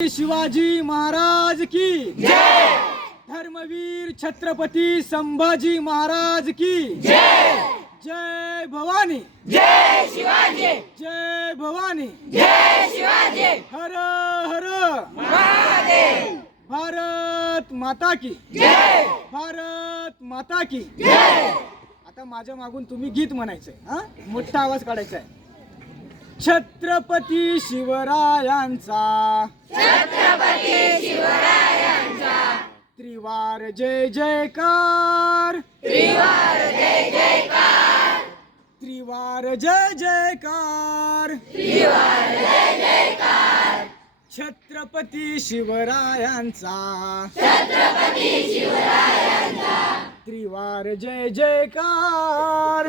शिवाजी महाराज की धर्मवीर छत्रपती संभाजी महाराज की जय। भवानी। जय शिवाजी। जय भवानी। जय शिवाजी। हर हर महादेव। भारत माता की। जय। भारत माता की। जय। आता माझ्या मागून तुम्ही गीत म्हणायचंय हा? मोठा आवाज काढायचा आहे छत्रपती शिवरायांचा. छत्रपती शिवरायांचा. त्रिवार जय जयकार. त्रिवार जय जयकार. त्रिवार जय जयकार. त्रिवार जय जयकार. छत्रपती शिवरायांचा. छत्रपती शिवरायांचा. त्रिवार जय जयकार.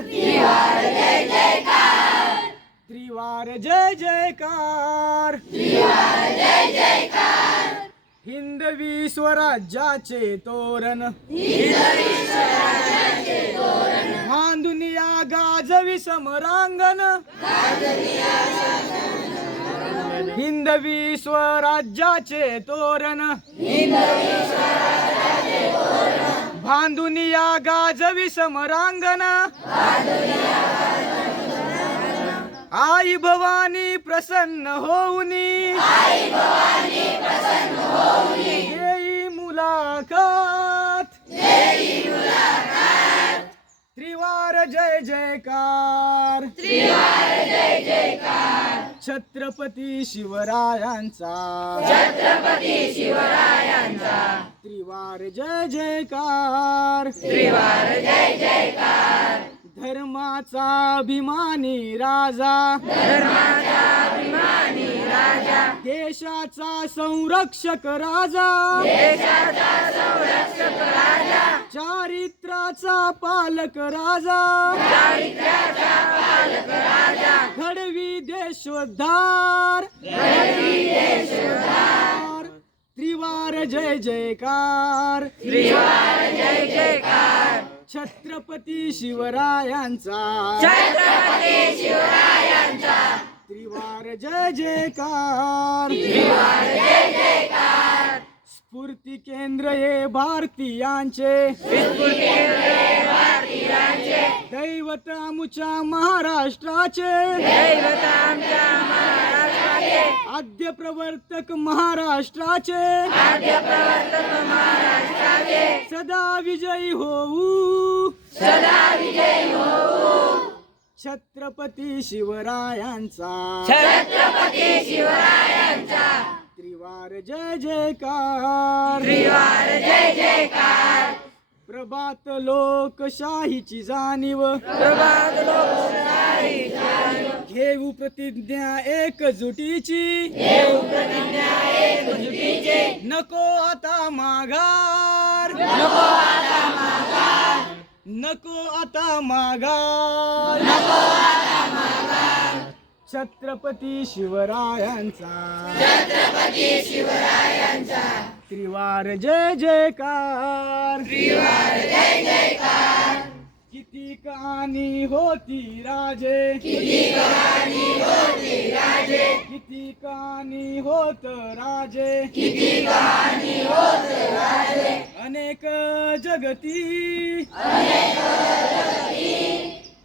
जय जयकार. जय जयकार हिंदवी स्वराज्याचे तोरण बांधुनिया गाजवी समरांगण. हिंदवी स्वराज्याचे तोरण. बांधुनिया गाजवी समरांगण. आई भवानी प्रसन्न होऊनी. येई मुलाखत. त्रिवार जय जयकार. त्रिवार जय जयकार छत्रपती शिवरायांचा. छत्रपती शिवरायांचा त्रिवार जय जयकार त्रिवार जय जयकार. धर्माचा अभिमानी राजा. धर्माचा अभिमानी राजा. देशाचा संरक्षक राजा. देशाचा संरक्षक राजा. चारित्राचा पालक राजा. चारित्र्याचा पालक राजा. घडवी देशोद्धार. त्रिवार जय जयकार. त्रिवार जय जयकार. छत्रपती शिवरायांचा. छत्रपती शिवरायांचा. त्रिवार जय जयकार. त्रिवार जय जयकार. स्फूर्ती केंद्र हे भारतीयांचे. भारतीयांचे. दैवत आमुच्या महाराष्ट्राचे. दैवत आमच्या महाराष्ट्राचे. आद्य प्रवर्तक महाराष्ट्राचे. आद्य प्रवर्तक महाराष्ट्राचे. सदा विजयी होऊ. सदा विजयी हो छत्रपती शिवरायांचा. छत्रपती शिवरायांचा. त्रिवार जय जयकार. त्रिवार जय जयकार. प्रभात लोकशाहीची जाणीव. प्रभात लोकशाही घेऊ प्रतिज्ञा एकजुटीची. देव प्रतिज्ञा एकजुटीचे. नको आता माघार. नको आता माघार. नको आता माघार. नको आता माघार. छत्रपती शिवरायांचा. छत्रपती शिवरायांचा. त्रिवार जय जयकार. त्रिवार जय जयकार. किती कहाणी होती राजे. किती कहाणी होती राजे. किती कहाणी होत राजे. किती कहाणी होत राजे. अनेक जगती.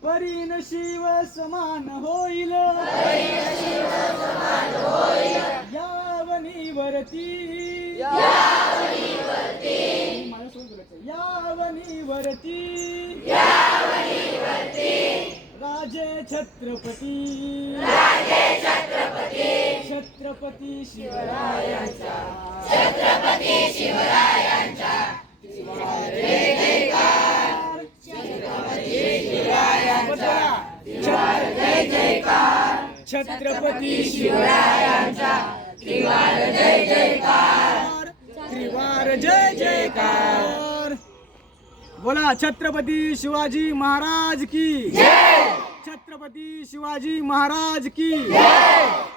परीन शिव समान होईल. यावनीवरती. यावनीवरती. राजे छत्रपती. छत्रपती शिवरायांचा. छत्रपती शिवराय छत्रपती शिवरायांचा त्रिवार जय जयकार. त्रिवार जय जयकार बोला छत्रपती शिवाजी महाराज की छत्रपती शिवाजी महाराज की जय.